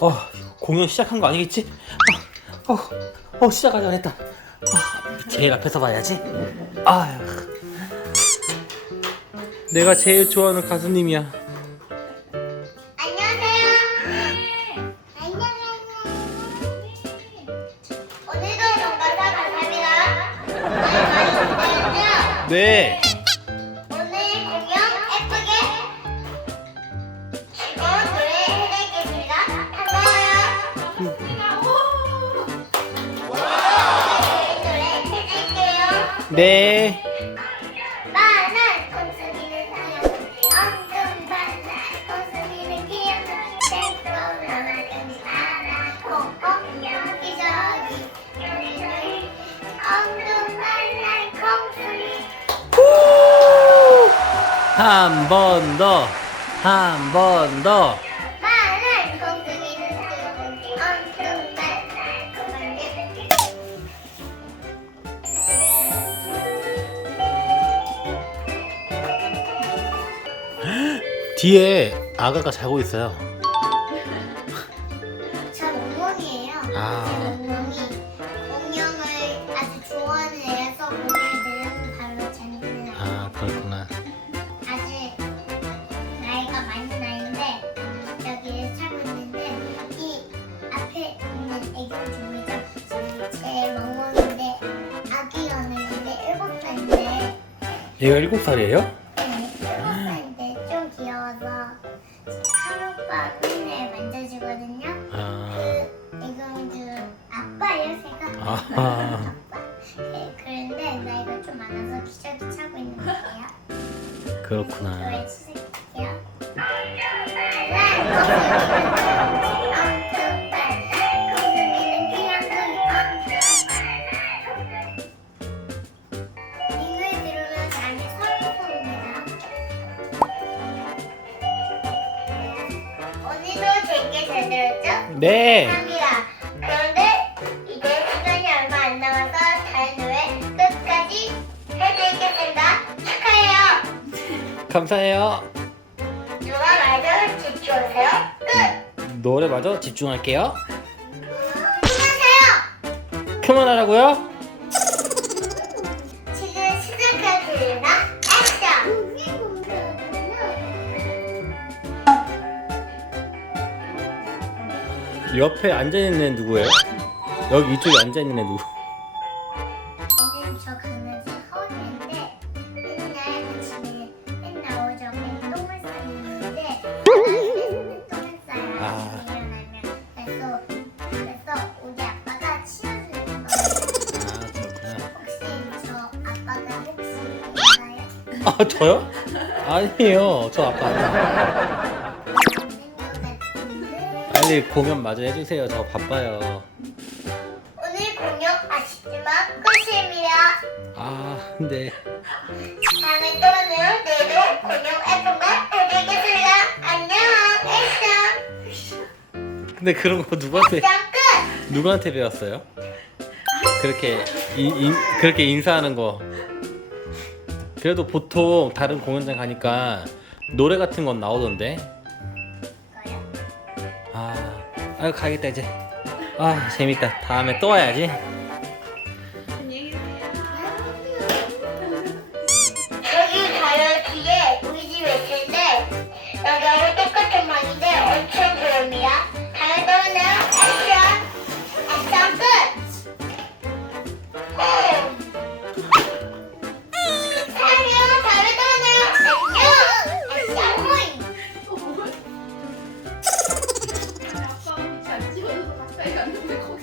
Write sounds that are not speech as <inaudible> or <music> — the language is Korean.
어, 공연 시작한 거 아니겠지? 어, 어, 어 시작하자 했다. 아, 제일 앞에서 봐야지. 아휴. 내가 제일 좋아하는 가수님이야. 안녕하세요. 안녕하세요. 오늘도 정말로 감사합니다. 오늘 많이 기대했죠? 네. 네. 만한 콘서트는 사용 엄청 많아 콘서트는 귀여운 색깔로 나는 알아 콩콩 여기저기 우리는 엄청 많은 콩소리 한번 더. 한 번 더. 뒤에 아가가 자고 있어요. 저 몽몽이에요 아. 제 몽몽이 공룡을 아주 좋아하는 애여서 공룡을 데려오면 바로 재밌는 애 아, 그렇구나. 아직 나이가 많은 나이인데 여기에 살고 있는데 이 앞에 있는 애기 보이죠? 제 멍멍인데 아기 연애인데 일곱 살인데 얘가 일곱 살이에요? 만져주거든요. 아, 그 애기공주 아빠예요, 제가. <laughs> 아하. 네, 그런데 나이가 좀 많아서 기저귀 차고 있는 거예요. 그렇구나. 노래 시작할게요. 재밌게 잘 들었죠? 네. 감사합니다. 그런데 이제 시간이 얼마 안 남아서 다른 노래 끝까지 해드리겠습니다. 축하해요. 감사해요. 누가 말도 집중하세요. 끝. 노래마저 집중할게요. 안녕하세요. 그만하라고요? 옆에 앉아있는 애 누구예요? 여기 이쪽에 앉아있는 애 누구? 얘는 저 강아지 허리인데 맨날 아침에 맨날 오전에 똥을 싸는데 똥을 싸요. 아. 아침에 일어나면 그래서 그래서 우리 아빠가 치워주는 거예요. 아, 그렇구나. 혹시 저 아빠가 혹시 알아요? 아, 저요? 아니에요. 저 아빠 아니에요. 빨리 공연 마저 해주세요. 저 바빠요. 오늘 공연 아쉽지만 끝입니다. 아, 근데. 다음에 또 만나요. 내일도 공연 예쁜 거 해드리겠습니다. 안녕. 액션. 근데 그런 거 누구한테, 액션 끝. 누구한테 배웠어요? 그렇게, 인, 인, 그렇게 인사하는 거. 그래도 보통 다른 공연장 가니까 노래 같은 건 나오던데. 아유, 가야겠다, 이제. 아, 재밌다. 다음에 또 와야지. Nó 胃口